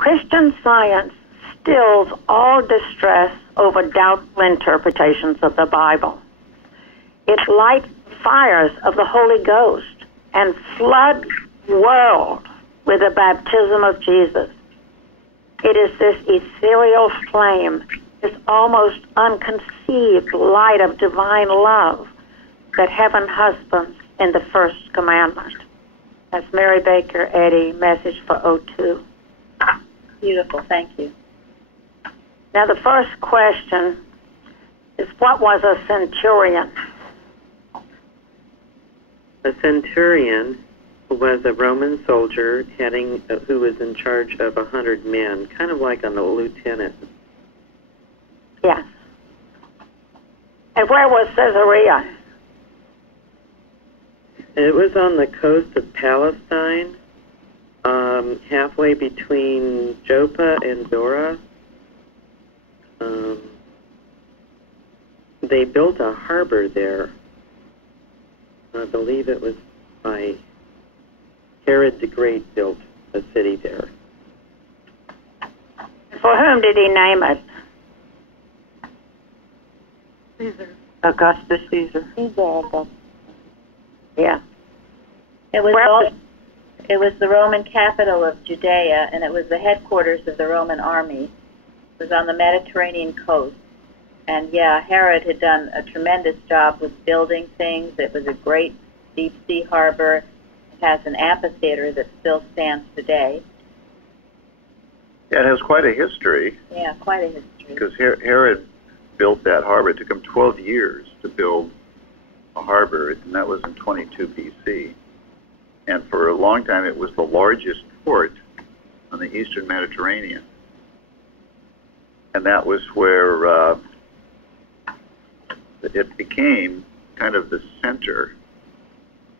Christian Science stills all distress over doubtful interpretations of the Bible. It lights fires of the Holy Ghost and floods the world with the baptism of Jesus. It is this ethereal flame, this almost unconceived light of divine love that heaven husbands in the first commandment. That's Mary Baker Eddy, message for '02. Beautiful, thank you. Now the first question is, what was a centurion? A centurion was a Roman soldier who was in charge of 100 men, kind of like a lieutenant. Yes. And where was Caesarea? It was on the coast of Palestine, halfway between Joppa and Dora. They built a harbor there. I believe it was by Herod the Great built a city there. For whom did he name it? Caesar. Augustus Caesar. Caesar Augustus. Yeah. It was the Roman capital of Judea, and it was the headquarters of the Roman army. It was on the Mediterranean coast. And yeah, Herod had done a tremendous job with building things. It was a great deep sea harbor. It has an amphitheater that still stands today. Yeah, it has quite a history. Yeah, quite a history. Because Herod built that harbor. It took him 12 years to build a harbor, and that was in 22 BC. And for a long time, it was the largest port on the eastern Mediterranean. And that was where it became kind of the center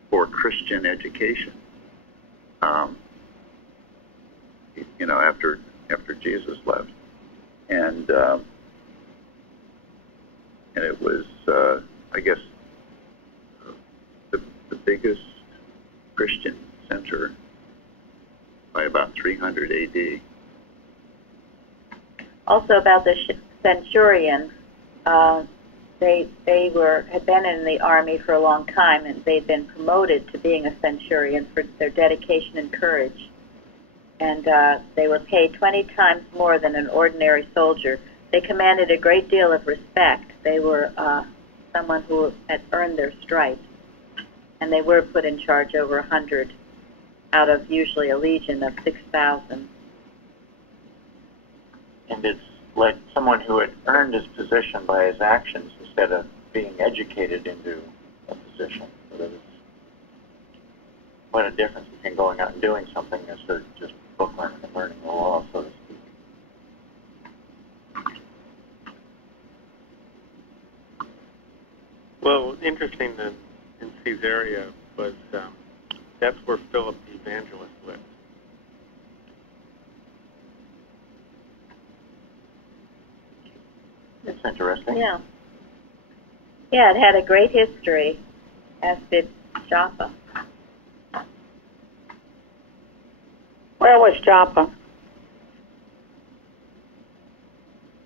for Christian education. After Jesus left, and it was, I guess, the biggest Christian center by about 300 AD. Also about the centurion, they had been in the army for a long time, and they'd been promoted to being a centurion for their dedication and courage. And they were paid 20 times more than an ordinary soldier. They commanded a great deal of respect. They were someone who had earned their stripes, and they were put in charge over 100 out of usually a legion of 6,000. And it's like someone who had earned his position by his actions instead of being educated into a position. So there was quite a difference between going out and doing something instead of just book learning and learning the law, so to speak. Well, interesting that in Caesarea was that's where Philip the Evangelist lived. It's interesting. Yeah. Yeah, it had a great history, as did Joppa. Where was Joppa?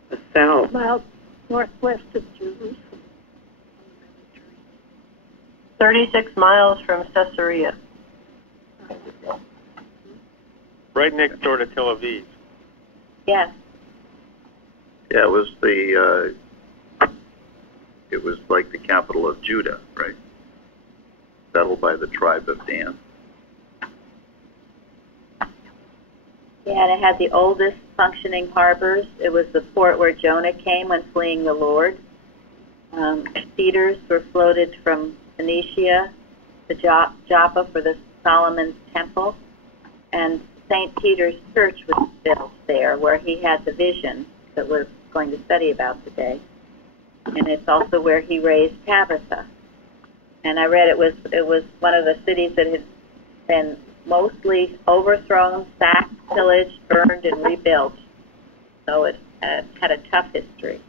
The south. About northwest of Jerusalem. 36 miles from Caesarea. There we go. Right next door to Tel Aviv. Yes. Yeah, it was like the capital of Judah, right? Settled by the tribe of Dan. Yeah, and it had the oldest functioning harbors. It was the port where Jonah came when fleeing the Lord. Cedars were floated from Phoenicia to Joppa for the Solomon's Temple. And St. Peter's Church was built there, where he had the vision that we're going to study about today. And it's also where he raised Tabitha. And I read it was one of the cities that had been mostly overthrown, sacked, pillaged, burned, and rebuilt. So it had a tough history.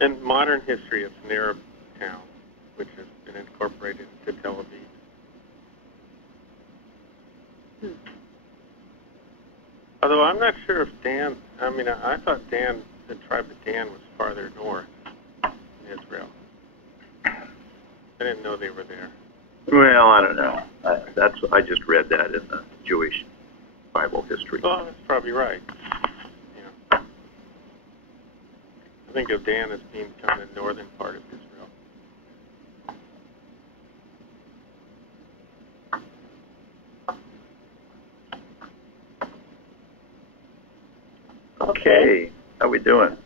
In modern history, it's an Arab town, which has been incorporated into Tel Aviv. Although I'm not sure if Dan, I thought Dan, the tribe of Dan was farther north in Israel. I didn't know they were there. Well, I don't know. I just read that in the Jewish Bible history. Well, that's probably right. Yeah. I think of Dan as being kind of the northern part of Israel. Okay. How we doing?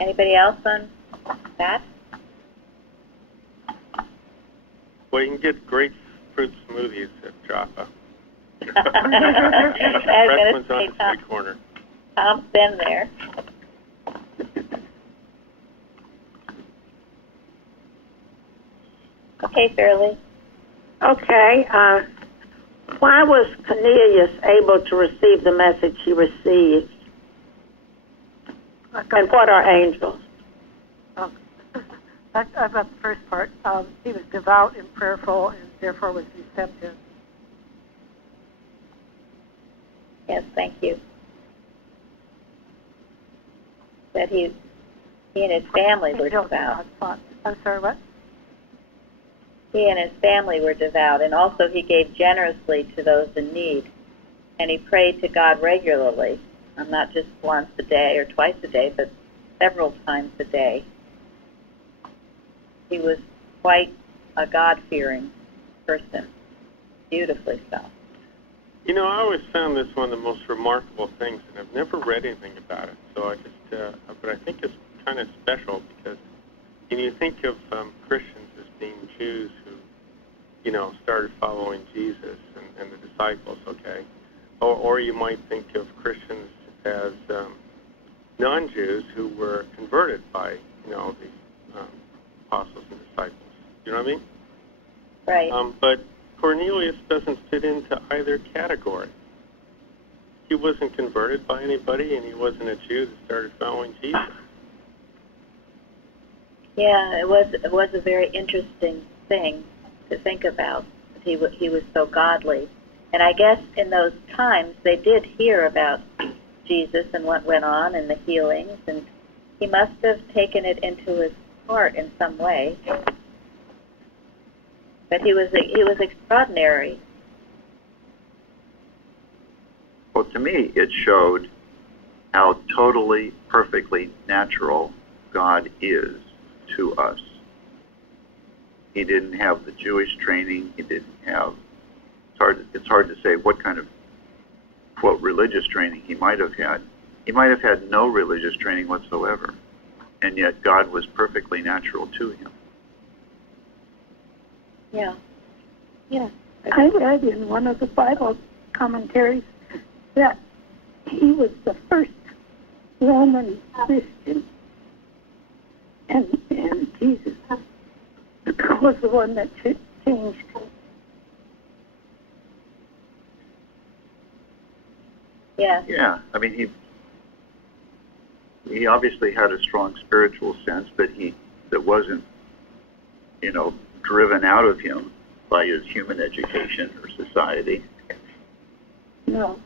Anybody else on that? Well, you can get grapefruit smoothies at Jaffa. I was Freshman's going on to the say, street corner. Tom's been there. Okay, Fairley. Okay. Why was Cornelius able to receive the message he received? And what are angels? I've got the first part. He was devout and prayerful, and therefore was receptive. Yes, thank you. That he and his family were devout. I'm sorry, what? He and his family were devout, and also he gave generously to those in need. And he prayed to God regularly, not just once a day or twice a day, but several times a day. He was quite a God-fearing person, beautifully so. You know, I always found this one of the most remarkable things, and I've never read anything about it. So I just, but I think it's kind of special because you think of Christians as being Jews who, started following Jesus and the disciples, okay? Or you might think of Christians as non-Jews who were converted by, the apostles and disciples. You know what I mean? Right. But Cornelius doesn't fit into either category. He wasn't converted by anybody, and he wasn't a Jew that started following Jesus. Yeah, it was a very interesting thing to think about. He was so godly. And I guess in those times they did hear about Jesus and what went on and the healings, and he must have taken it into his heart in some way. But he was extraordinary. Well, to me, it showed how totally, perfectly natural God is to us. He didn't have the Jewish training. He didn't have. It's hard to say what kind of, quote, religious training he might have had. He might have had no religious training whatsoever, and yet God was perfectly natural to him. Yeah. Yeah. I read in one of the Bible commentaries that he was the first Roman Christian, and Jesus was the one that changed. Yeah. Yeah, I mean, he obviously had a strong spiritual sense, but that wasn't, driven out of him by his human education or society. No.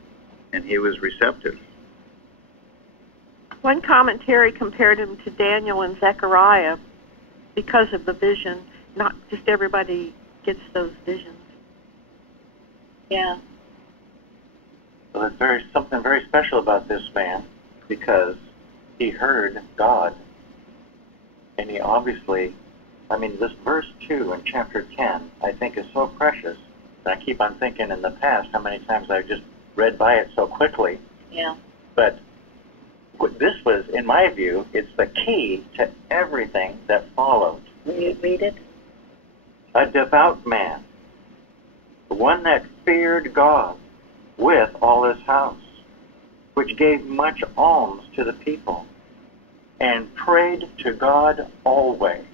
And he was receptive. One commentary compared him to Daniel and Zechariah because of the vision. Not just everybody gets those visions. Yeah. Well, there's something very special about this man because he heard God. And he obviously, this verse 2 in chapter 10, I think is so precious. And I keep on thinking in the past how many times I've just read by it so quickly. Yeah. But this was, in my view, it's the key to everything that followed. Will you read it? A devout man, one that feared God with all his house, which gave much alms to the people, and prayed to God always.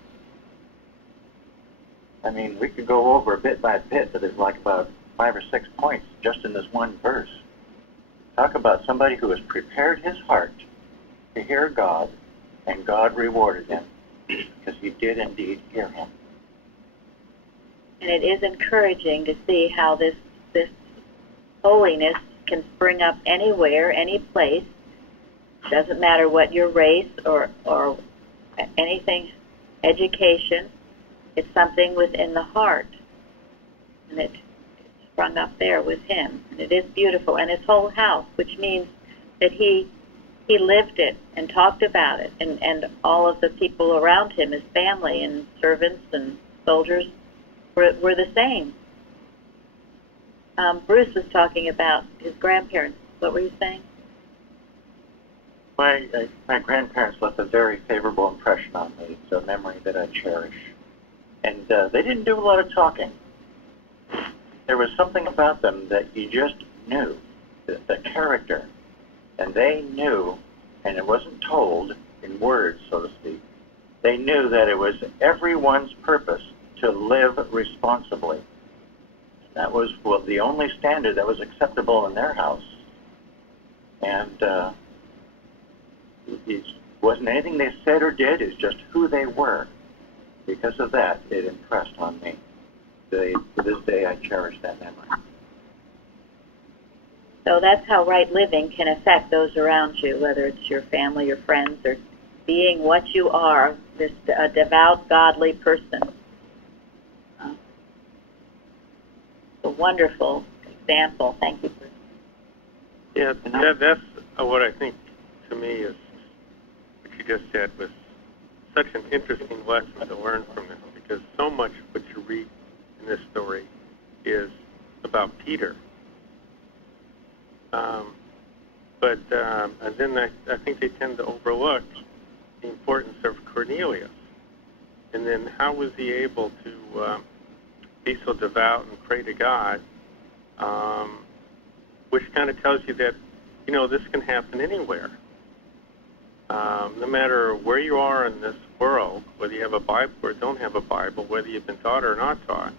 We could go over bit by bit, but there's like about 5 or 6 points just in this one verse. Talk about somebody who has prepared his heart to hear God, and God rewarded him, because he did indeed hear him. And it is encouraging to see how this holiness can spring up anywhere, any place. Doesn't matter what your race or anything, education. It's something within the heart, and it sprung up there with him, and it is beautiful. And his whole house, which means that he lived it and talked about it, and all of the people around him, his family and servants and soldiers, were the same. Bruce was talking about his grandparents. What were you saying? My grandparents left a very favorable impression on me. It's a memory that I cherish. And they didn't do a lot of talking. There was something about them that you just knew, the character. And they knew, and it wasn't told in words, so to speak, they knew that it was everyone's purpose to live responsibly. That was the only standard that was acceptable in their house. And it wasn't anything they said or did, it's just who they were. Because of that, it impressed on me. To this day, I cherish that memory. So that's how right living can affect those around you, whether it's your family, your friends, or being what you are, a devout, godly person. A wonderful example. Thank you. Yeah, that's what I think, to me, is what you just said was such an interesting lesson to learn from this, because so much what you read in this story is about Peter. And then I think they tend to overlook the importance of Cornelius. And then how was he able to be so devout and pray to God, which kind of tells you that, this can happen anywhere. No matter where you are in this world, whether you have a Bible or don't have a Bible, whether you've been taught or not taught,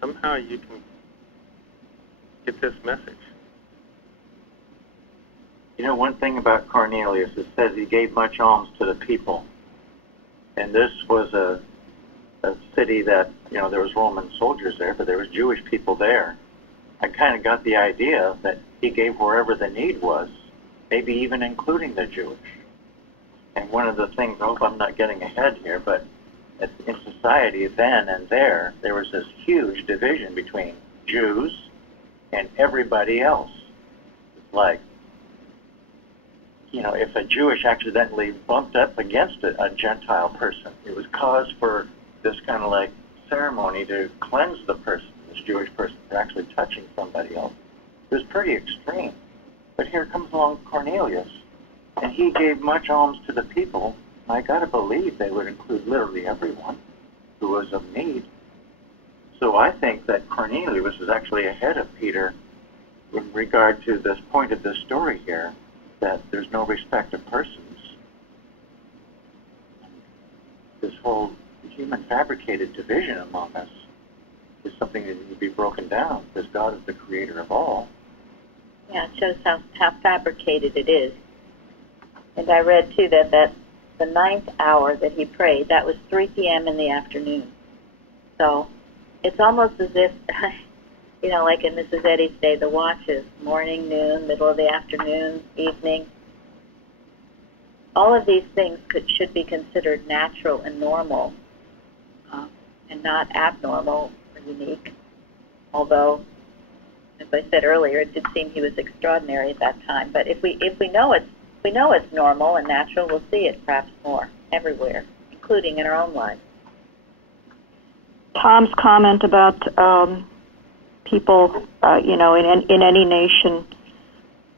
somehow you can get this message. One thing about Cornelius, it says he gave much alms to the people. And this was a city that, there was Roman soldiers there, but there was Jewish people there. I kind of got the idea that he gave wherever the need was, maybe even including the Jewish. And one of the things, I hope I'm not getting ahead here, but in society then and there was this huge division between Jews and everybody else. It's like, if a Jewish accidentally bumped up against a Gentile person, it was cause for this kind of like ceremony to cleanse the person, this Jewish person, for actually touching somebody else. It was pretty extreme. But here comes along Cornelius, and he gave much alms to the people. I got to believe they would include literally everyone who was of need. So I think that Cornelius was actually ahead of Peter in regard to this point of this story here, that there's no respect of persons. This whole human fabricated division among us is something that needs to be broken down, because God is the creator of all. Yeah, it shows how fabricated it is. And I read, too, that the 9th hour that he prayed, that was 3 p.m. in the afternoon. So it's almost as if, like in Mrs. Eddy's day, the watches, morning, noon, middle of the afternoon, evening. All of these things should be considered natural and normal, and not abnormal or unique. Although, as I said earlier, it did seem he was extraordinary at that time. But if we know it's normal and natural, we'll see it perhaps more everywhere, including in our own lives. Tom's comment about people, in any nation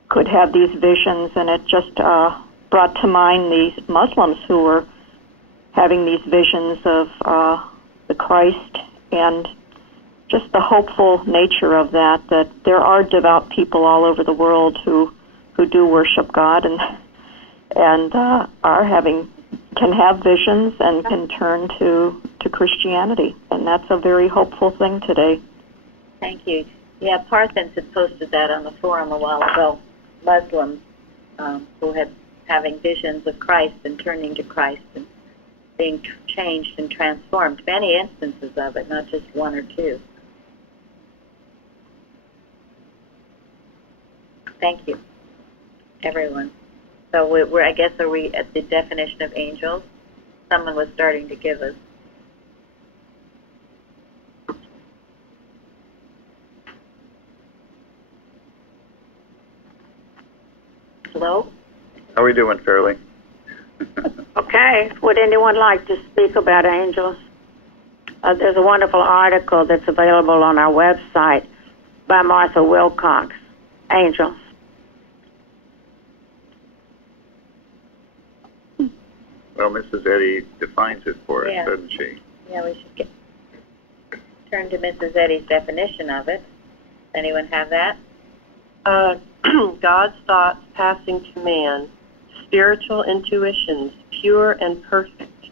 could have these visions, and it just brought to mind these Muslims who were having these visions of the Christ, and just the hopeful nature of that there are devout people all over the world who do worship God and can have visions and can turn to Christianity, and that's a very hopeful thing today. Thank you. Yeah, Parthens had posted that on the forum a while ago. Muslims who had having visions of Christ and turning to Christ and being changed and transformed. Many instances of it, not just one or two. Thank you, everyone. So I guess, are we at the definition of angels? Someone was starting to give us. Hello? How are we doing, Fairly? Okay. Would anyone like to speak about angels? There's a wonderful article that's available on our website by Martha Wilcox, Angels. Well, Mrs. Eddy defines it for us, Yeah. doesn't she? Yeah, we should turn to Mrs. Eddy's definition of it. Anyone have that? God's thoughts passing to man, spiritual intuitions, pure and perfect,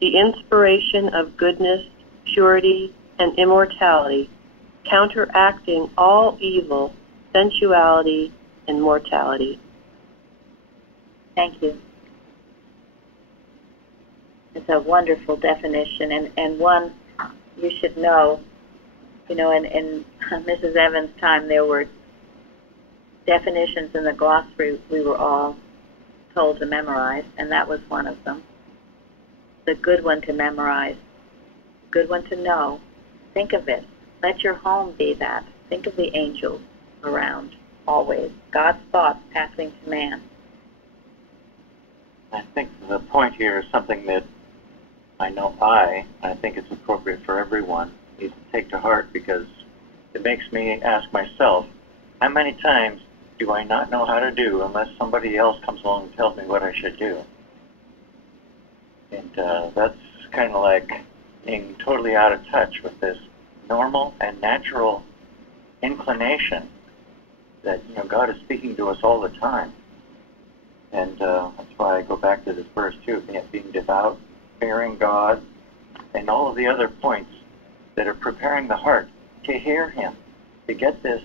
the inspiration of goodness, purity, and immortality, counteracting all evil, sensuality, and mortality. Thank you. It's a wonderful definition, and one you should know. You know, in Mrs. Evans' time, there were definitions in the glossary we were all told to memorize, and that was one of them. The good one to memorize, good one to know. Think of it. Let your home be that. Think of the angels around always. God's thoughts passing to man. I think the point here is something that I know I think it's appropriate for everyone, needs to take to heart, because it makes me ask myself, how many times do I not know how to do unless somebody else comes along and tells me what I should do? And that's kind of like being totally out of touch with this normal and natural inclination that, you know, God is speaking to us all the time. And that's why I go back to this verse too, being devout, fearing God, and all of the other points that are preparing the heart to hear Him, to get this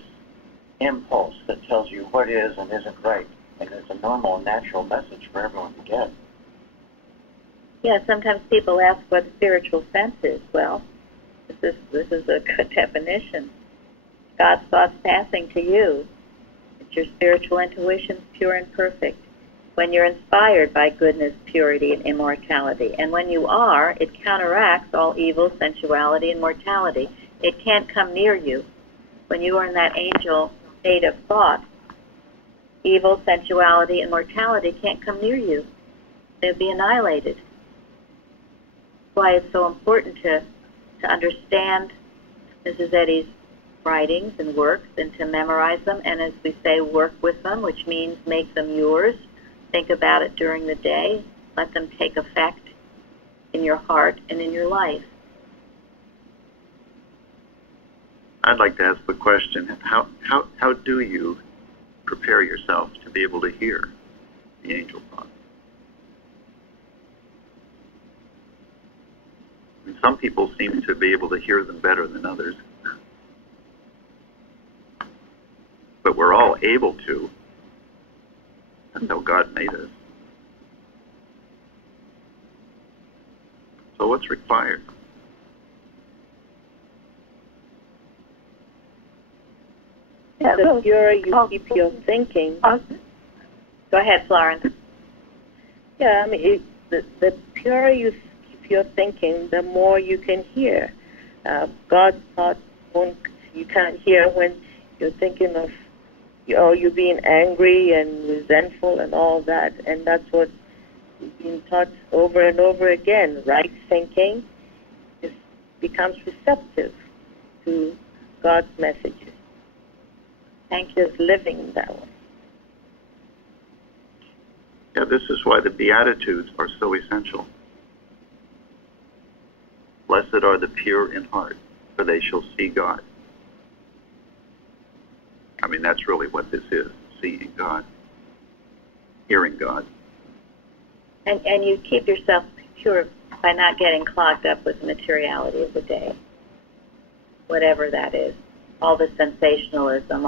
impulse that tells you what is and isn't right. And it's a normal and natural message for everyone to get. Yeah, sometimes people ask what spiritual sense is. Well, this is a good definition. God's thoughts passing to you. It's your spiritual intuitions, pure and perfect. When you're inspired by goodness, purity, and immortality. And when you are, it counteracts all evil, sensuality, and mortality. It can't come near you. When you are in that angel state of thought, evil, sensuality, and mortality can't come near you. They'll be annihilated. That's why it's so important to understand Mrs. Eddy's writings and works and to memorize them, and as we say, work with them, which means make them yours. Think about it during the day. Let them take effect in your heart and in your life. I'd like to ask the question, how do you prepare yourself to be able to hear the angel thoughts? I mean, some people seem to be able to hear them better than others. But we're all able to. That's how God made us. So what's required? Yeah, the purer you keep your thinking. Go ahead, Florence. Yeah, I mean, the purer you keep your thinking, the more you can hear. God's thoughts you can't hear when you're thinking of, you being angry and resentful and all that, and that's what we've been taught over and over again. Right thinking becomes receptive to God's messages. Thank you. Just living that way. Yeah, this is why the Beatitudes are so essential. Blessed are the pure in heart, for they shall see God. I mean, that's really what this is, seeing God, hearing God. And you keep yourself pure by not getting clogged up with the materiality of the day, whatever that is. All the sensationalism,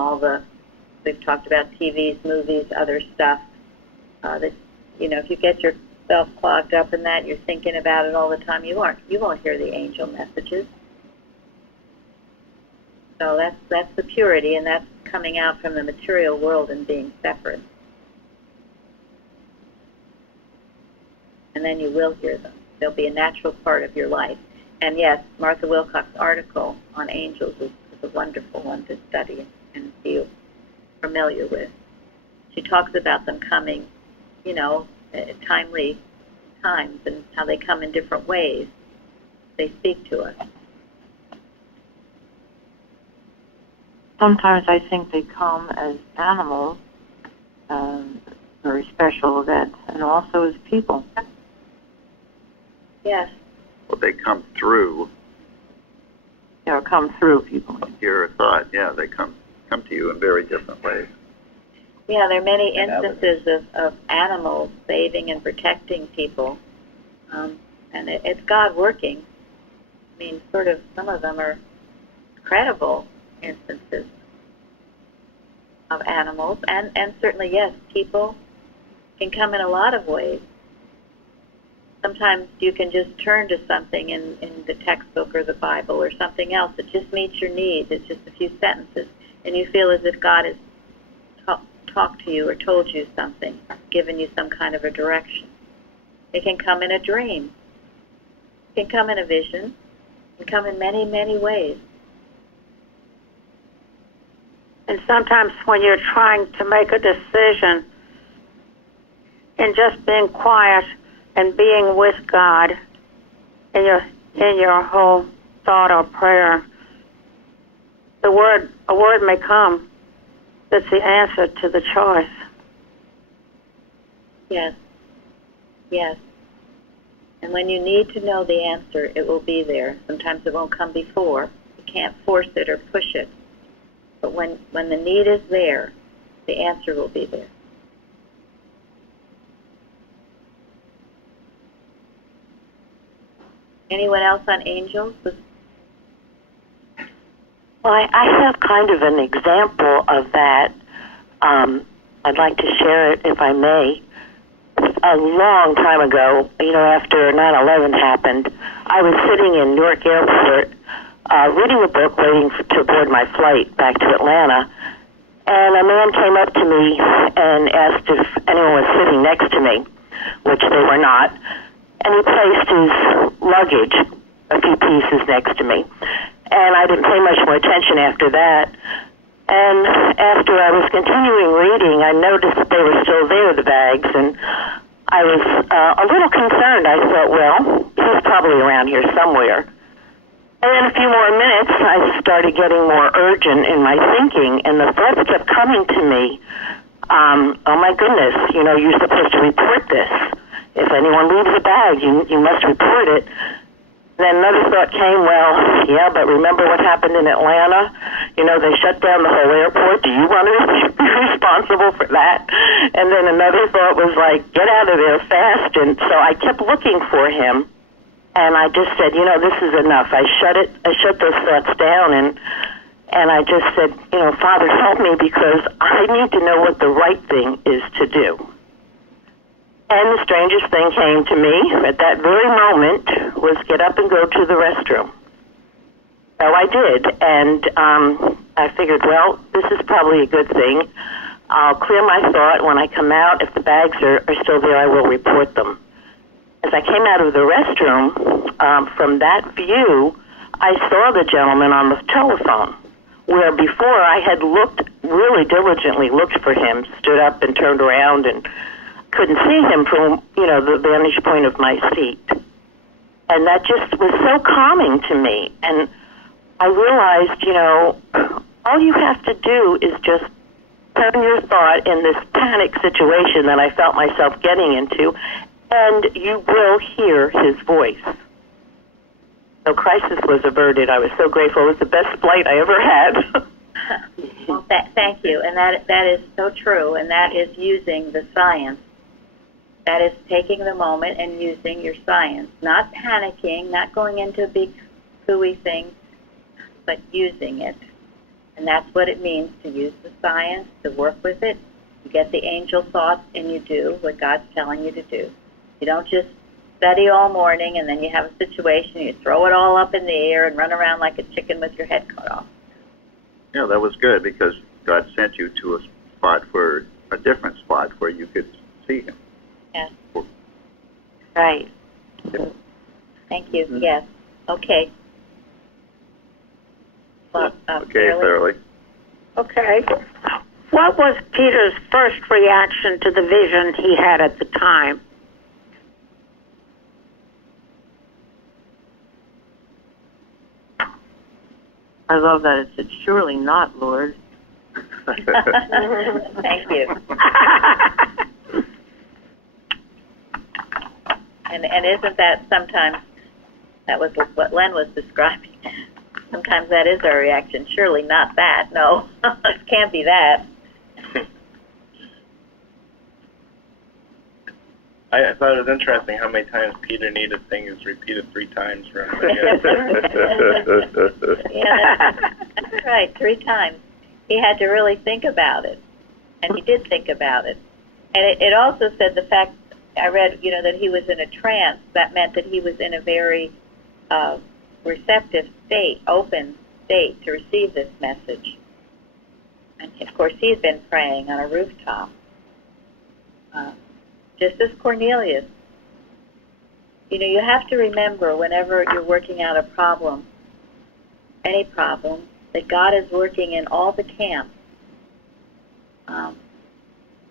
we've talked about TVs, movies, other stuff. That, if you get yourself clogged up in that, you're thinking about it all the time, you won't hear the angel messages. So that's the purity, and that's coming out from the material world and being separate. And then you will hear them. They'll be a natural part of your life. And yes, Martha Wilcox's article on angels is a wonderful one to study and be familiar with. She talks about them coming, at timely times and how they come in different ways. They speak to us. Sometimes I think they come as animals, very special events, and also as people. Yes. Well, they come through. Or come through people. Your thought, yeah, they come to you in very different ways. Yeah, there are many instances of animals saving and protecting people, and it's God working. I mean, sort of, some of them are credible instances of animals, and certainly, yes, people can come in a lot of ways. Sometimes you can just turn to something in the textbook or the Bible or something else that just meets your needs. It's just a few sentences, and you feel as if God has talked to you or told you something, given you some kind of a direction. It can come in a dream. It can come in a vision. It can come in many, many ways. And sometimes when you're trying to make a decision and just being quiet and being with God in your whole thought or prayer, a word may come that's the answer to the choice. Yes. Yes. And when you need to know the answer, it will be there. Sometimes it won't come before. You can't force it or push it. But when the need is there, the answer will be there. Anyone else on angels? Well, I have kind of an example of that. I'd like to share it, if I may. A long time ago, after 9/11 happened, I was sitting in Newark Airport reading a book, waiting to board my flight back to Atlanta, and a man came up to me and asked if anyone was sitting next to me, which they were not, and he placed his luggage a few pieces next to me. And I didn't pay much more attention after that. And after I was continuing reading, I noticed that they were still there, the bags, and I was a little concerned. I thought, well, he's probably around here somewhere. And then a few more minutes, I started getting more urgent in my thinking, and the thoughts kept coming to me. Oh my goodness, you're supposed to report this. If anyone leaves a bag, you must report it. Then another thought came, well, yeah, but remember what happened in Atlanta? They shut down the whole airport. Do you want to be responsible for that? And then another thought was like, get out of there fast. And so I kept looking for him, and I just said, this is enough. I shut those thoughts down, and I just said, Father, help me, because I need to know what the right thing is to do. And the strangest thing came to me at that very moment was get up and go to the restroom. So I did, and I figured, well, this is probably a good thing. I'll clear my thought. When I come out, if the bags are still there, I will report them. As I came out of the restroom, from that view, I saw the gentleman on the telephone, where before I had really diligently looked for him, stood up and turned around and couldn't see him from, the vantage point of my seat. And that just was so calming to me. And I realized, all you have to do is just turn your thought in this panic situation that I felt myself getting into, and you will hear his voice. So crisis was averted. I was so grateful. It was the best flight I ever had. Well, thank you. And that is so true, and that is using the science. That is taking the moment and using your science. Not panicking, not going into a big hooey thing, but using it. And that's what it means to use the science, to work with it. You get the angel thoughts, and you do what God's telling you to do. You don't just study all morning, and then you have a situation, you throw it all up in the air and run around like a chicken with your head cut off. That was good, because God sent you to a different spot where you could see him. Yes. Right. Thank you. Yes. Okay. Well, Okay, Fairley. Okay. What was Peter's first reaction to the vision he had at the time? I love that it said, "Surely not, Lord." Thank you. And isn't that sometimes, that was what Len was describing, sometimes that is our reaction. Surely not that. No, it can't be that. I thought it was interesting how many times Peter needed things repeated 3 times for him to get it. Yeah, that's right, 3 times. He had to really think about it, and he did think about it. And it also said the fact, I read, that he was in a trance. That meant that he was in a very receptive state, open state to receive this message. And of course, he had been praying on a rooftop. Just as Cornelius. You have to remember whenever you're working out a problem, any problem, that God is working in all the camps. By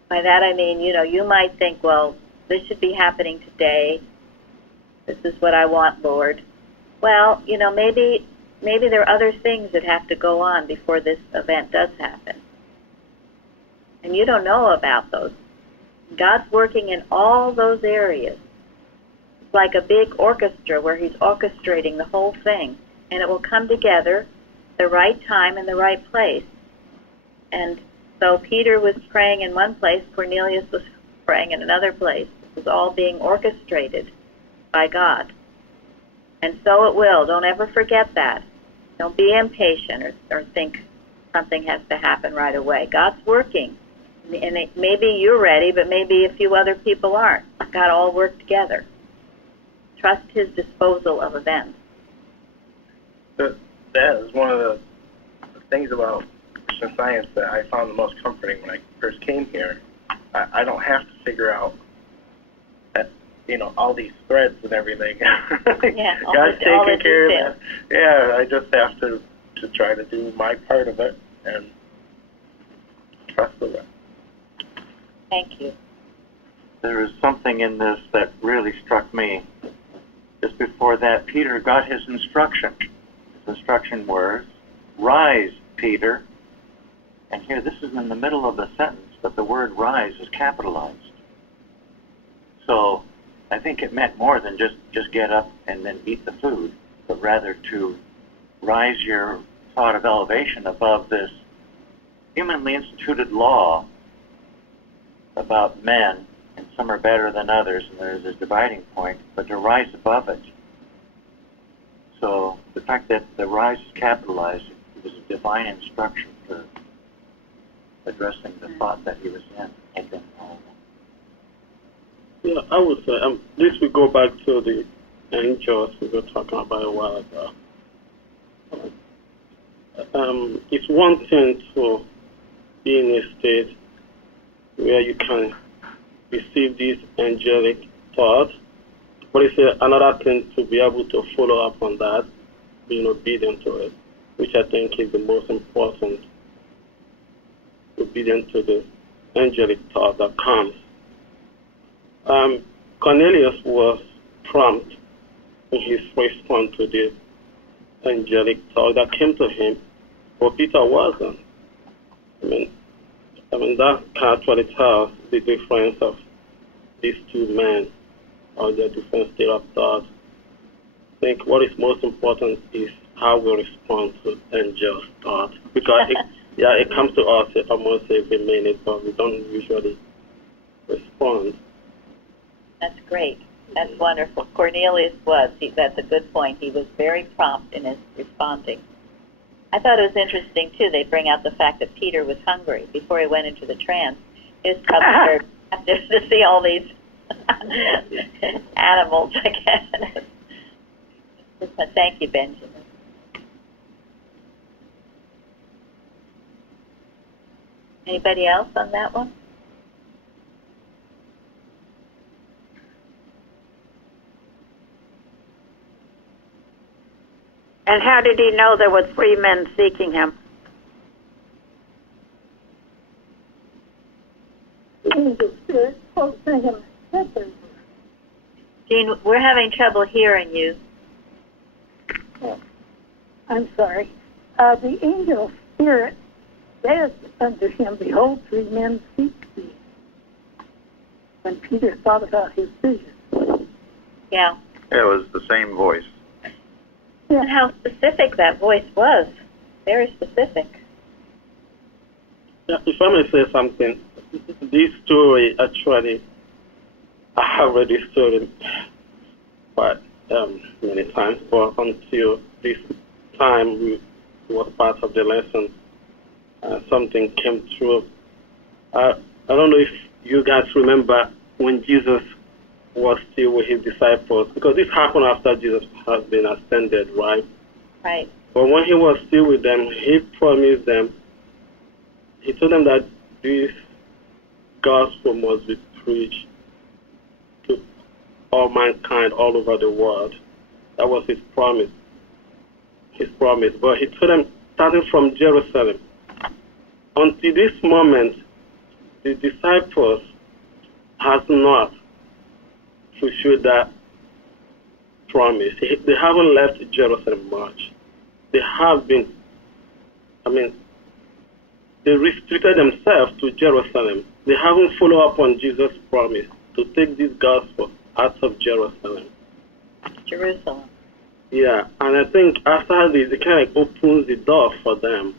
that I mean, you might think, well, this should be happening today. This is what I want, Lord. Well, maybe there are other things that have to go on before this event does happen. And you don't know about those. God's working in all those areas. It's like a big orchestra where he's orchestrating the whole thing. And it will come together the right time and the right place. And so Peter was praying in one place, Cornelius was praying in another place. It was all being orchestrated by God. And so it will. Don't ever forget that. Don't be impatient or think something has to happen right away. God's working. And maybe you're ready, but maybe a few other people aren't. Got to all work together. Trust his disposal of events. That is one of the things about Christian Science that I found the most comforting when I first came here. I don't have to figure out, all these threads and everything. Yeah, God's taking care of that. Yeah, I just have to try to do my part of it and trust the rest. Thank you. There is something in this that really struck me. Just before that, Peter got his instruction. His instruction was, "Rise, Peter." And here, this is in the middle of the sentence, but the word rise is capitalized. So I think it meant more than just get up and then eat the food, but rather to rise your thought of elevation above this humanly instituted law about men, and some are better than others, and there's this dividing point, but to rise above it. So the fact that the rise is capitalized, it was a divine instruction for addressing the thought that he was in. Yeah, I would say this will go back to the angels we were talking about a while ago. It's one thing to be in a state where you can receive these angelic thoughts, but it's another thing to be able to follow up on that, being obedient to it, which I think is the most important, obedient to the angelic thought that comes. Cornelius was prompt in his response to the angelic thought that came to him, but Peter wasn't. I mean that can actually tell the difference of these two men, or their different state of thought. I think what is most important is how we respond to angels' thought, because it comes to us almost every minute, but we don't usually respond. That's great. That's wonderful. Cornelius that's a good point. He was very prompt in his responding. I thought it was interesting, too. They bring out the fact that Peter was hungry before he went into the trance. He was probably to see all these animals, I guess. Thank you, Benjamin. Anybody else on that one? And how did he know there were 3 men seeking him? The angel spirit spoke to him. Jean, we're having trouble hearing you. Oh, I'm sorry. The angel spirit said unto him, Behold, 3 men seek thee. When Peter thought about his vision. Yeah. Yeah, it was the same voice. And how specific that voice was. Very specific. Yeah, if I may say something, this story actually, I have read this story quite many times, but until this time it was part of the lesson, something came through. I don't know if you guys remember when Jesus was still with his disciples, because this happened after Jesus has been ascended, right? Right. But when he was still with them, he promised them, he told them that this gospel must be preached to all mankind all over the world. That was his promise. But he told them, starting from Jerusalem, until this moment, the disciples has not fulfilled that promise. They haven't left Jerusalem much. They have been, they restricted themselves to Jerusalem. They haven't followed up on Jesus' promise to take this gospel out of Jerusalem. Jerusalem. Yeah, and I think after this, it kind of opens the door for them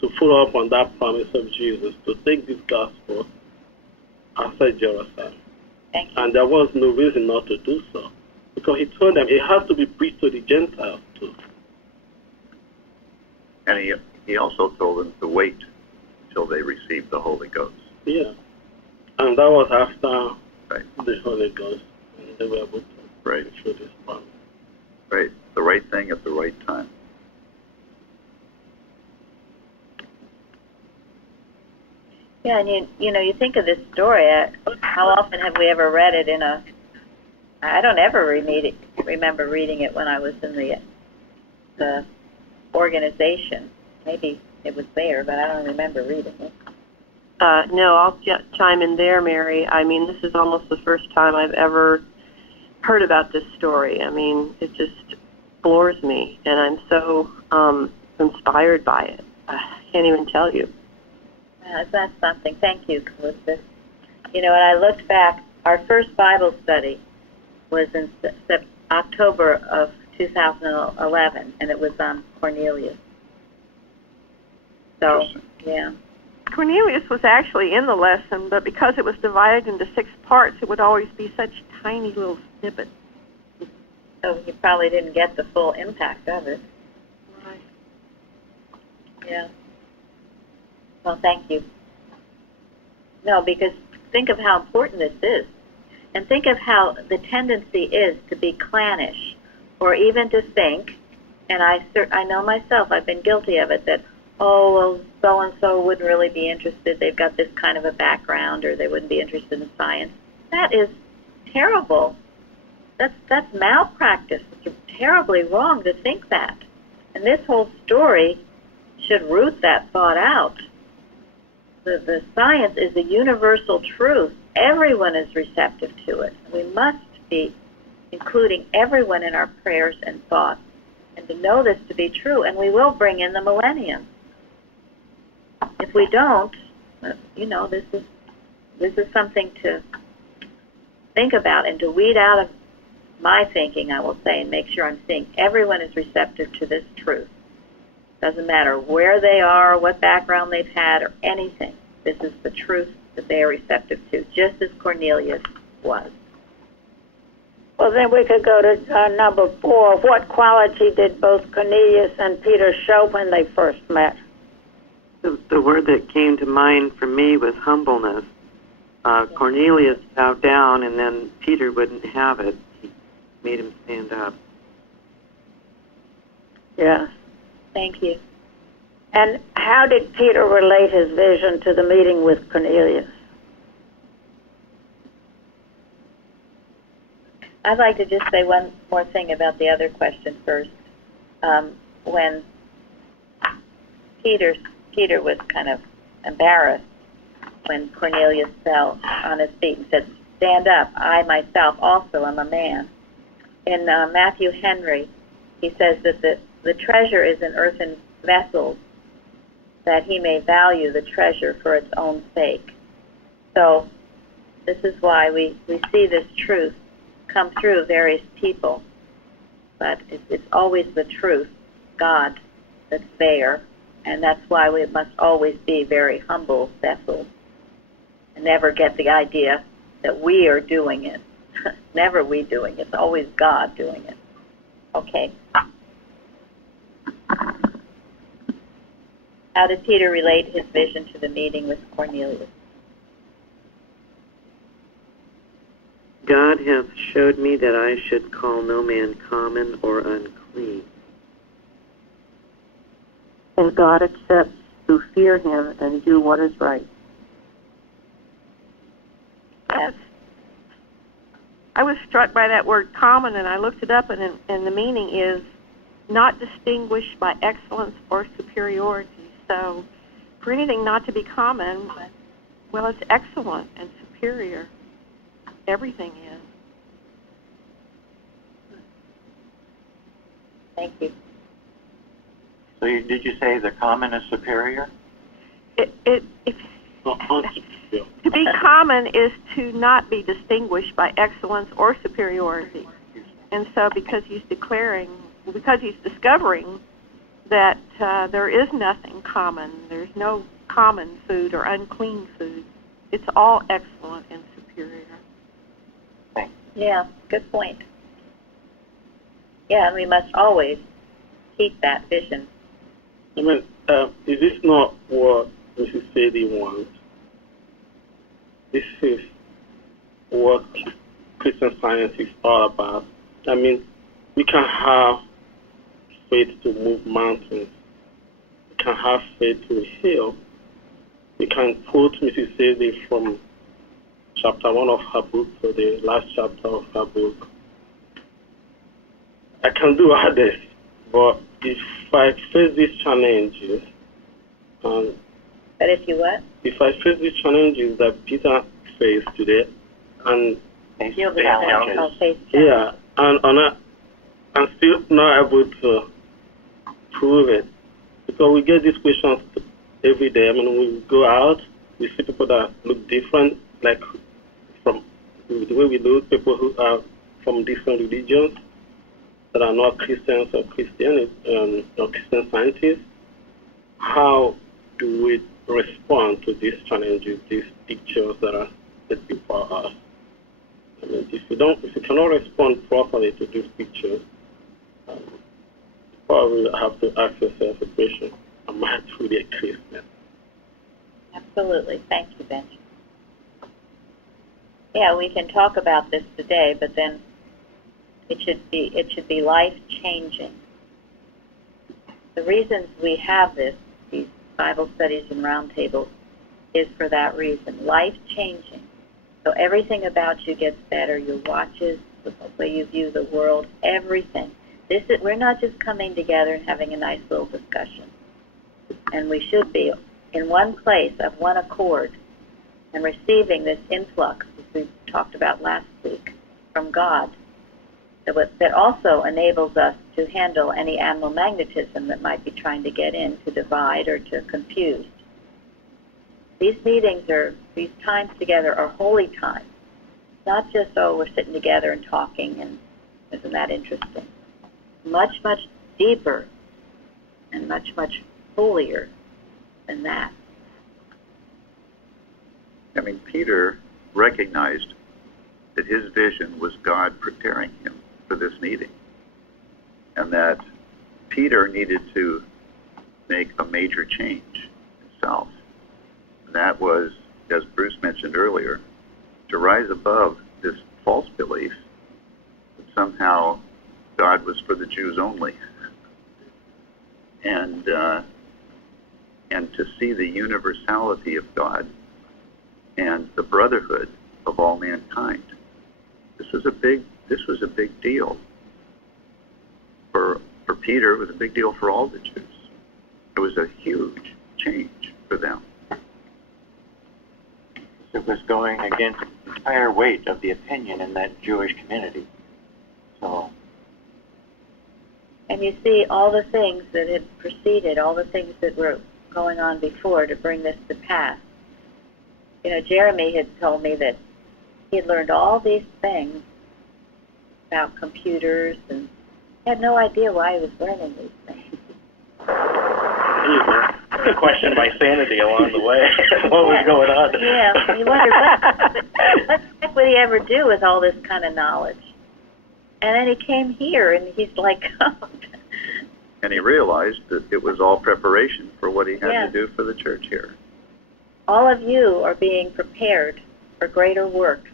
to follow up on that promise of Jesus, to take this gospel outside Jerusalem. Thank you. And there was no reason not to do so, because he told them it has to be preached to the Gentiles too. And he also told them to wait till they received the Holy Ghost. Yeah, and that was after Right. the Holy Ghost, and they were able to fulfill this promise. Right. The right thing at the right time. Yeah, and you think of this story. How often have we ever read it in a? I don't ever remember reading it when I was in the organization. Maybe it was there, but I don't remember reading it. No, I'll chime in there, Mary. I mean, this is almost the first time I've ever heard about this story. I mean, it just floors me, and I'm so inspired by it. I can't even tell you. That's something. Thank you, Elizabeth. When I looked back, our first Bible study was in October of 2011, and it was on Cornelius. So, yeah. Cornelius was actually in the lesson, but because it was divided into 6 parts, it would always be such tiny little snippets. So you probably didn't get the full impact of it. Right. Yeah. Well, thank you. No, because think of how important this is. And think of how the tendency is to be clannish, or even to think, and I know myself, I've been guilty of it, that, oh, well, so-and-so wouldn't really be interested. They've got this kind of a background, or they wouldn't be interested in science. That is terrible. That's malpractice. It's terribly wrong to think that. And this whole story should root that thought out. The science is a universal truth. Everyone is receptive to it. We must be including everyone in our prayers and thoughts, and to know this to be true, and we will bring in the millennium. If we don't, this is something to think about and to weed out of my thinking, I will say, and make sure I'm seeing everyone is receptive to this truth. Doesn't matter where they are, what background they've had, or anything. This is the truth that they are receptive to, just as Cornelius was. Well, then we could go to number 4. What quality did both Cornelius and Peter show when they first met? The word that came to mind for me was humbleness. Cornelius bowed down, and then Peter wouldn't have it. He made him stand up. Yeah. Thank you. And how did Peter relate his vision to the meeting with Cornelius? I'd like to just say one more thing about the other question first. When Peter was kind of embarrassed when Cornelius fell on his feet and said, "Stand up, I myself also am a man." In Matthew Henry, he says that the treasure is in earthen vessels, that he may value the treasure for its own sake. So this is why we see this truth come through various people, but it's always the truth, God, that's there, and that's why we must always be very humble vessels and never get the idea that we are doing it. Never we doing it. It's always God doing it. Okay. How did Peter relate his vision to the meeting with Cornelius? God hath showed me that I should call no man common or unclean. And God accepts who fear him and do what is right. I was struck by that word common, and I looked it up, and the meaning is not distinguished by excellence or superiority. So for anything not to be common, well, it's excellent and superior. Everything is. Thank you. So did you say the common is superior? To be common is to not be distinguished by excellence or superiority. And so because he's discovering that there is nothing common, there's no common food or unclean food. It's all excellent and superior. Yeah, good point. Yeah, and we must always keep that vision. I mean, is this not what Mrs. Sadie wants? This is what Christian Science is all about. I mean, we can have faith to move mountains. We can have faith to heal. We can quote Mrs. Sadie from chapter 1 of her book to the last chapter of her book. I can do all this, but if I face these challenges, but if you what? If I face these challenges that Peter faced today, and you'll be challenges. Yeah, and I'm still not able to prove it, because we get these questions every day. I mean, we go out, we see people that look different, like from the way we look, people who are from different religions that are not Christians or Christian or Christian Scientists. How do we respond to these challenges, these pictures that are set before us? I mean, if you cannot respond properly to these pictures, you probably have to ask yourself a question: am I truly a Christian? Absolutely. Thank you, Benjamin. Yeah, we can talk about this today, but then it should be life-changing. The reasons we have these Bible studies and roundtables is for that reason, life-changing. So everything about you gets better, your watches, the way you view the world, everything. We're not just coming together and having a nice little discussion. And we should be in one place of one accord and receiving this influx, as we talked about last week, from God, that also enables us to handle any animal magnetism that might be trying to get in to divide or to confuse. These these times together are holy times. Not just, we're sitting together and talking, and isn't that interesting? Much, much deeper and much, much holier than that. I mean, Peter recognized that his vision was God preparing him for this meeting, and that Peter needed to make a major change himself. And that was, as Bruce mentioned earlier, to rise above this false belief that somehow God was for the Jews only. And and to see the universality of God and the brotherhood of all mankind. This was a big deal. For Peter, it was a big deal for all the Jews. It was a huge change for them. It was going against the entire weight of the opinion in that Jewish community. So. And you see all the things that had preceded, all the things that were going on before to bring this to pass. You know, Jeremy had told me that he had learned all these things about computers and had no idea why he was learning these things. A question my sanity along the way. What was going on? Yeah, you wonder what would he ever do with all this kind of knowledge? And then he came here, and he's like, and he realized that it was all preparation for what he had to do for the church here. All of you are being prepared for greater work.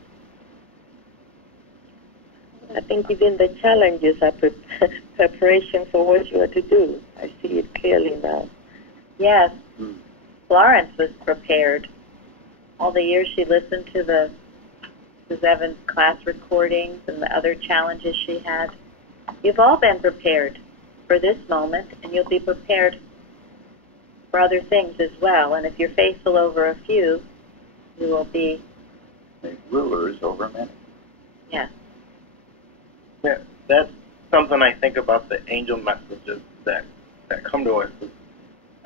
I think even the challenges are preparation for what you are to do. I see it clearly now. Yes. Florence was prepared. All the years she listened to the Evans class recordings and the other challenges she had. You've all been prepared for this moment, and you'll be prepared for other things as well. And if you're faithful over a few, you will be rulers over many. Yeah. Yeah, that's something I think about the angel messages that come to us.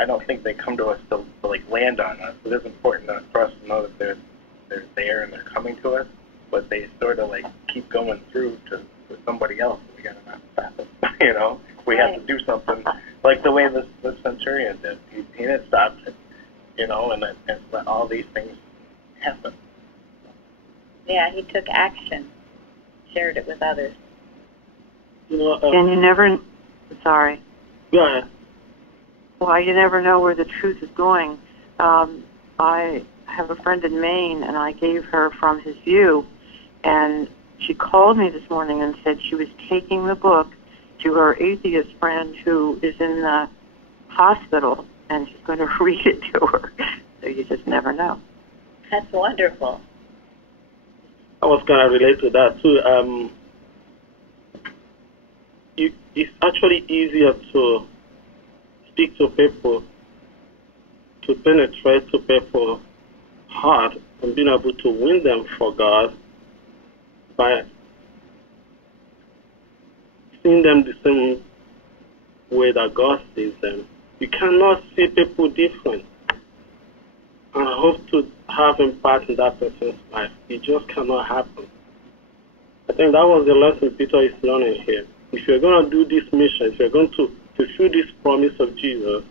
I don't think they come to us to like land on us. It is important for us to know that they're there and they're coming to us, but they sort of like keep going through to somebody else. We got to not stop it. You know, we have to do something like the way the centurion did. He didn't stop it, you know, and let all these things happen. Yeah, he took action, shared it with others. You know, and you never, sorry. Go ahead. Well, you never know where the truth is going. I have a friend in Maine, and I gave her From His View, and she called me this morning and said she was taking the book to her atheist friend who is in the hospital, and she's going to read it to her. So you just never know. That's wonderful. I was going to relate to that, too. It's actually easier to speak to people, to penetrate to people's heart and being able to win them for God by seeing them the same way that God sees them. You cannot see people different and hope to have impact in that person's life. It just cannot happen. I think that was the lesson Peter is learning here. If you're going to do this mission, if you're going to fulfill this promise of Jesus,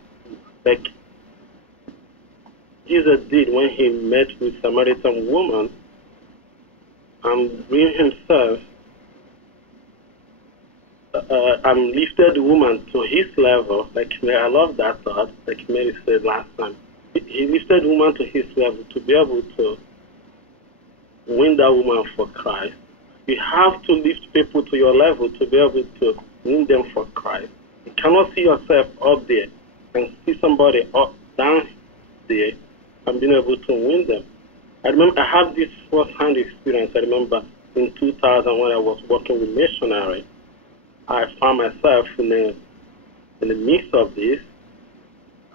like Jesus did when he met with Samaritan woman, and bring himself and lifted the woman to his level. Like I love that thought, like Mary said last time. He lifted the woman to his level to be able to win that woman for Christ. You have to lift people to your level to be able to win them for Christ. You cannot see yourself up there and see somebody up down there and being able to win them. I remember I had this first-hand experience. I remember in 2000 when I was working with missionaries, I found myself in the midst of this.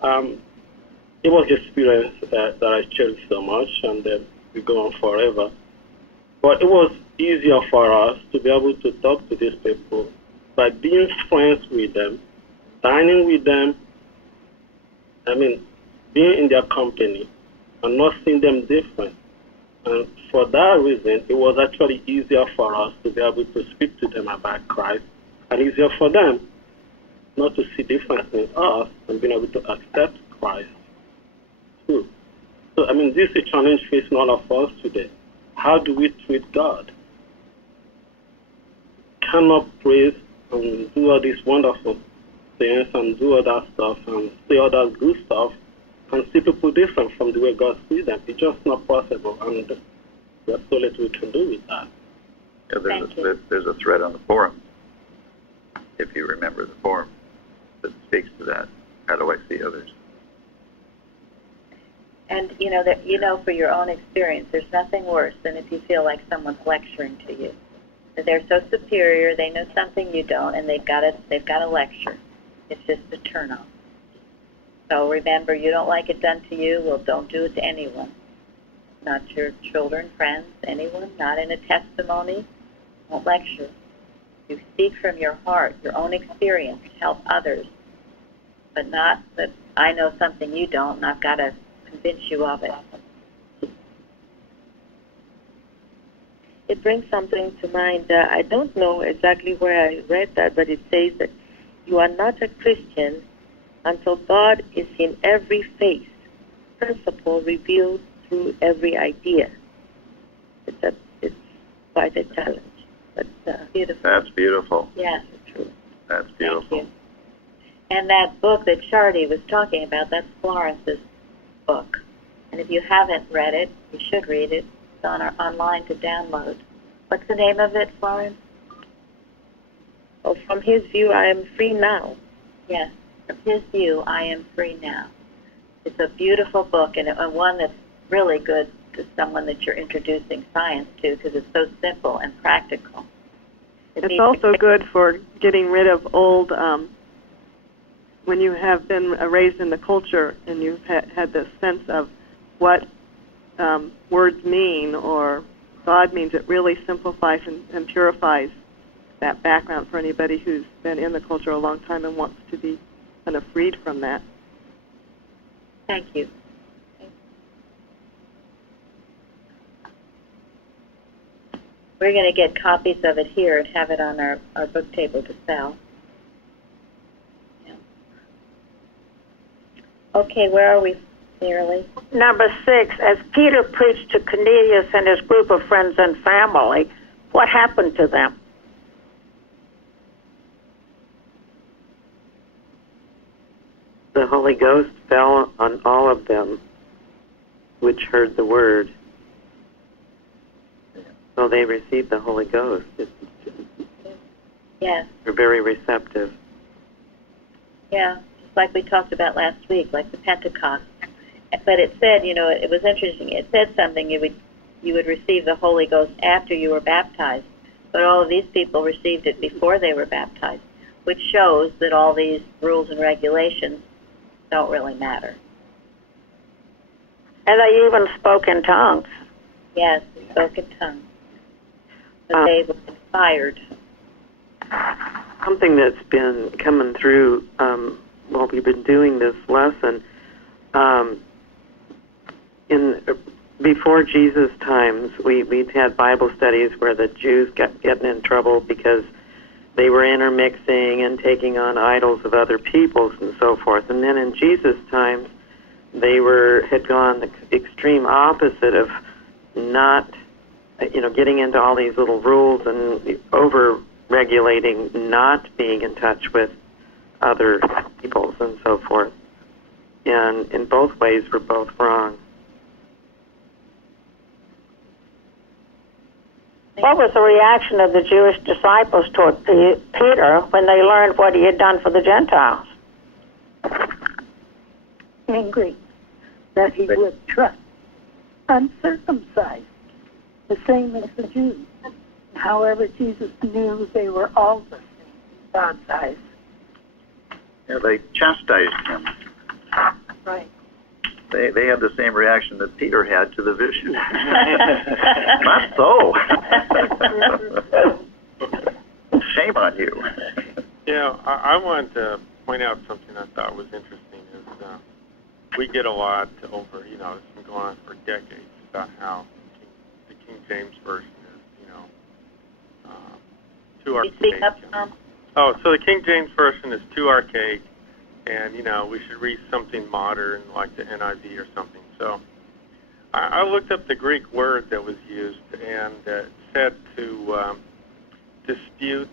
It was an experience that I cherished so much, and we go on forever. But it was easier for us to be able to talk to these people by being friends with them, dining with them, being in their company and not seeing them different. And for that reason, it was actually easier for us to be able to speak to them about Christ, and easier for them not to see difference in us and being able to accept Christ too. So, this is a challenge facing all of us today. How do we treat God? Cannot praise and do all these wonderful things and do all that stuff and say all that good stuff and see people different from the way God sees them. It's just not possible, and there's so little we can do with that. Yeah, there's a thread on the forum, if you remember the forum, that speaks to that. How do I see others? And you know for your own experience, there's nothing worse than if you feel like someone's lecturing to you. That they're so superior, they know something you don't, and they've got a lecture. It's just a turn on. So remember, you don't like it done to you, well, don't do it to anyone. Not your children, friends, anyone, not in a testimony. Don't lecture. You speak from your heart, your own experience, help others. But not that I know something you don't, and I've got to convince you of it. It brings something to mind. I don't know exactly where I read that, but it says that you are not a Christian until God is in every face, principle revealed through every idea. It's quite a challenge. But beautiful. That's beautiful. Yes. True. That's beautiful. Thank you. And that book that Shardy was talking about, that's Florence's book. And if you haven't read it, you should read it. It's online to download. What's the name of it, Florence? Oh, From His View, I Am Free Now. Yes, From His View, I Am Free Now. It's a beautiful book, and one that's really good to someone that you're introducing science to, because it's so simple and practical. It's also good for getting rid of old, when you have been raised in the culture and you've had this sense of what words mean or God means. It really simplifies and purifies that background for anybody who's been in the culture a long time and wants to be kind of freed from that. Thank you. We're going to get copies of it here and have it on our book table to sell. Yeah. Okay, where are we, Nearly? Number 6, as Peter preached to Cornelius and his group of friends and family, what happened to them? The Holy Ghost fell on all of them which heard the word. So they received the Holy Ghost. Yes. They're very receptive. Yeah, just like we talked about last week, like the Pentecost. But it said, it was interesting. It said something you would receive the Holy Ghost after you were baptized. But all of these people received it before they were baptized, which shows that all these rules and regulations don't really matter. And they even spoke in tongues. Yes, they spoke in tongues. But they were inspired. Something that's been coming through while we've been doing this lesson, before Jesus' times, we've had Bible studies where the Jews getting in trouble because they were intermixing and taking on idols of other peoples and so forth. And then in Jesus' times, they had gone the extreme opposite of not, getting into all these little rules and over-regulating, not being in touch with other peoples and so forth. And in both ways, we're both wrong. What was the reaction of the Jewish disciples toward Peter when they learned what he had done for the Gentiles? Angry that he would trust uncircumcised, the same as the Jews. However, Jesus knew they were all the same in God's eyes. Yeah, they chastised him. Right. They had the same reaction that Peter had to the vision. Not so. Shame on you. Yeah, I wanted to point out something I thought was interesting is we get a lot over, it's been going on for decades about how the King James Version is, too archaic. Oh, so the King James Version is too archaic, and, we should read something modern like the NIV or something. So I looked up the Greek word that was used, and it said to dispute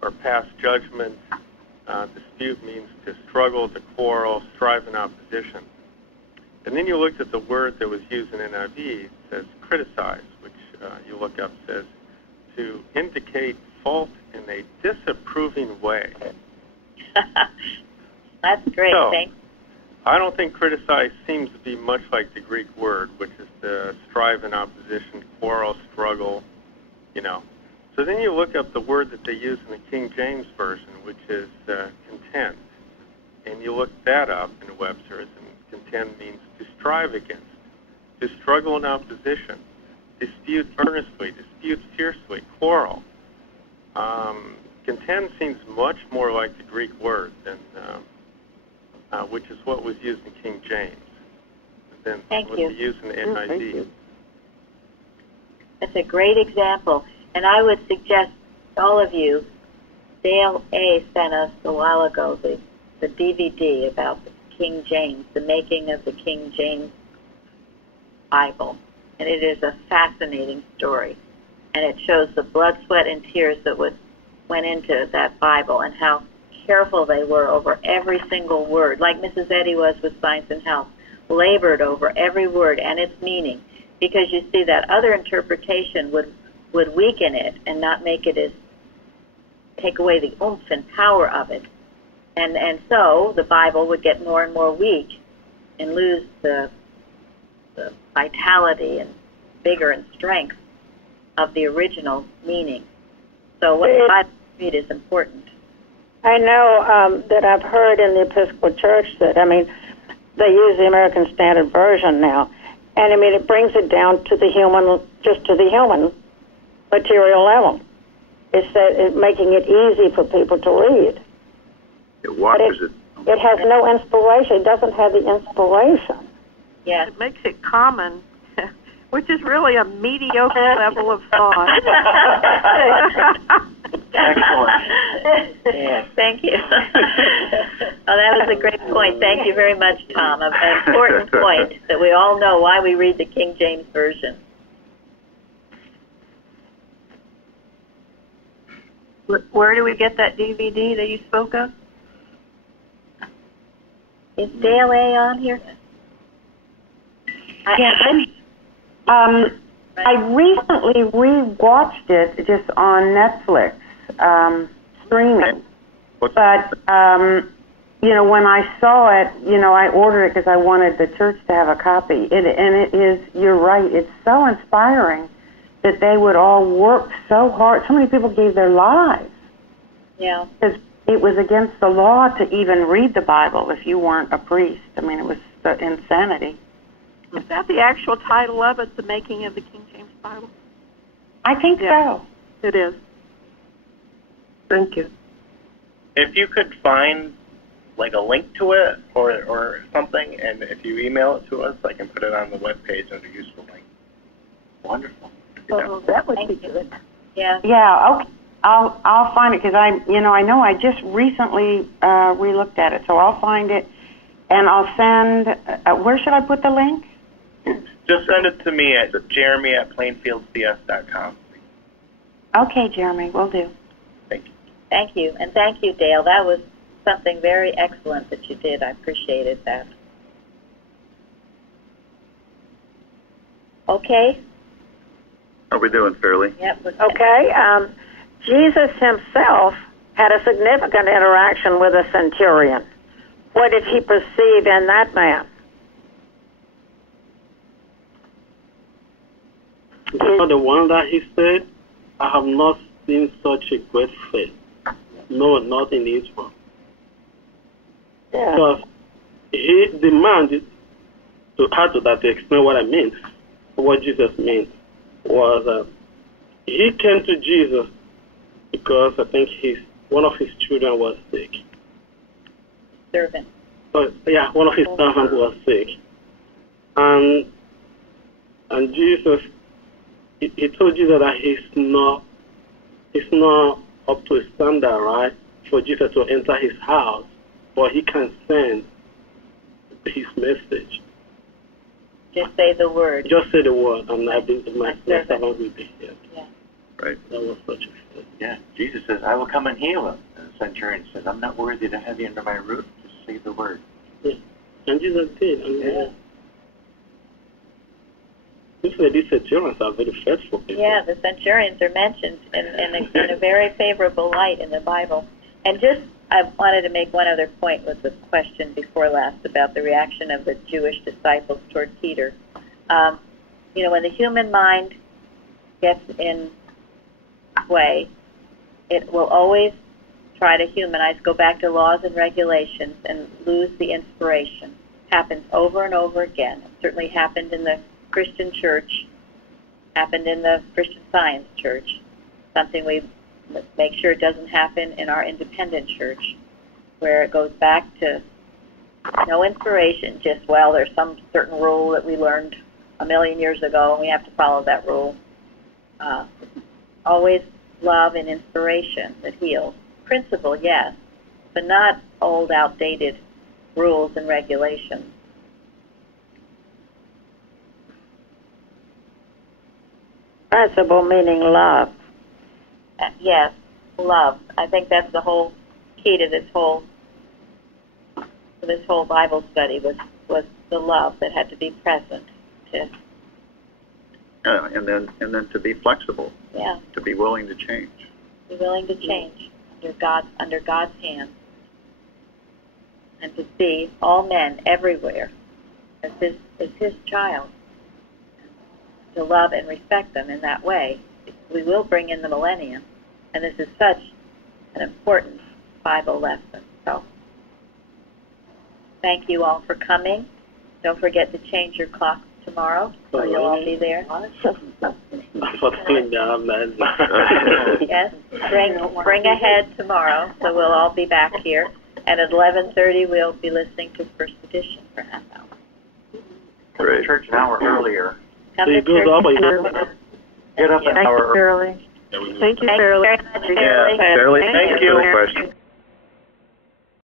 or pass judgment. Dispute means to struggle, to quarrel, strive in opposition. And then you looked at the word that was used in NIV. It says criticize, which you look up says to indicate fault in a disapproving way. That's great. So, thanks. I don't think criticize seems to be much like the Greek word, which is to strive in opposition, quarrel, struggle, you know. So then you look up the word that they use in the King James Version, which is contend. And you look that up in Webster's, and contend means to strive against, to struggle in opposition, dispute earnestly, dispute fiercely, quarrel. Contend seems much more like the Greek word than, which is what was used in King James, than what they used in the NIV. That's a great example. And I would suggest to all of you, Dale A. sent us a while ago the DVD about the King James, the making of the King James Bible. And it is a fascinating story. And it shows the blood, sweat, and tears that went into that Bible and how careful they were over every single word, like Mrs. Eddy was with Science and Health, labored over every word and its meaning, because you see that other interpretation would weaken it and not make it as, take away the oomph and power of it. And so the Bible would get more and more weak and lose the vitality and vigor and strength of the original meaning. So what the Bible read is important. I know that I've heard in the Episcopal Church that, I mean, they use the American Standard Version now, and I mean, it brings it down to the human, just to the human material level. It's making it easy for people to read. It watches it. It has no inspiration. It doesn't have the inspiration. Yes. It makes it common, which is really a mediocre level of thought. Excellent. Yeah, thank you. Oh, that was a great point. Thank you very much, Tom. An important point that we all know why we read the King James Version. Where do we get that DVD that you spoke of? Is Dale A. on here? I recently re-watched it just on Netflix, streaming. But, you know, when I saw it, you know, I ordered it because I wanted the church to have a copy. And it is, you're right, it's so inspiring that they would all work so hard. So many people gave their lives. Yeah. Because it was against the law to even read the Bible if you weren't a priest. I mean, it was insanity. Is that the actual title of it, The Making of the King James Bible? I think so. It is. Thank you. If you could find like a link to it or something, and if you email it to us, I can put it on the webpage under useful link. Wonderful. Oh, that would be good. Yeah. Yeah. Okay. I'll find it because I know I just recently re-looked at it, so I'll find it and I'll send. Where should I put the link? Just send it to me at jeremy@plainfieldcs.com. Okay, Jeremy, will do. Thank you, and thank you, Dale. That was something very excellent that you did. I appreciated that. Okay. How are we doing, Fairly? Yep. Okay. Jesus himself had a significant interaction with a centurion. What did he perceive in that man? For the one that he said, I have not seen such a great faith. No, not in Israel. Yeah. Because he demanded, to add to that, to explain what I mean, what Jesus meant, was he came to Jesus because I think one of his children was sick. Servant. Yeah, one of his servants was sick. And Jesus, he told Jesus that he's not up to a standard, right, for Jesus to enter his house, but he can send his message. Just say the word. Just say the word, and I think my servant will be healed. Yeah. Right. That was such a faith. Yeah, Jesus says, I will come and heal him. And the centurion says, I'm not worthy to have you under my roof. Just say the word. Yeah. And Jesus did. And these centurions are very faithful people. Yeah, the centurions are mentioned in a very favorable light in the Bible. And just, I wanted to make one other point with the question before last about the reaction of the Jewish disciples toward Peter. You know, when the human mind gets in way, it will always try to humanize, go back to laws and regulations, and lose the inspiration. Happens over and over again. It certainly happened in the Christian church, happened in the Christian Science church, something we make sure it doesn't happen in our independent church, where it goes back to no inspiration, just, well, there's some certain rule that we learned a million years ago, and we have to follow that rule. Always love and inspiration that heals. Principle, yes, but not old, outdated rules and regulations. Principle meaning love. Yes, love. I think that's the whole key to this whole Bible study was the love that had to be present. And then to be flexible. Yeah. To be willing to change. Be willing to change under God's hand, and to see all men everywhere as His child. To love and respect them in that way. We will bring in the millennium, and this is such an important Bible lesson. So, thank you all for coming. Don't forget to change your clocks tomorrow, so you'll all be there. Yes, bring ahead tomorrow, so we'll all be back here. And at 11:30, we'll be listening to First Edition for half hour. Great. Church an hour earlier. Come to church. Get up an hour early. Thank you, Fairly. Thank you very much, Fairly. Fairly, thank you.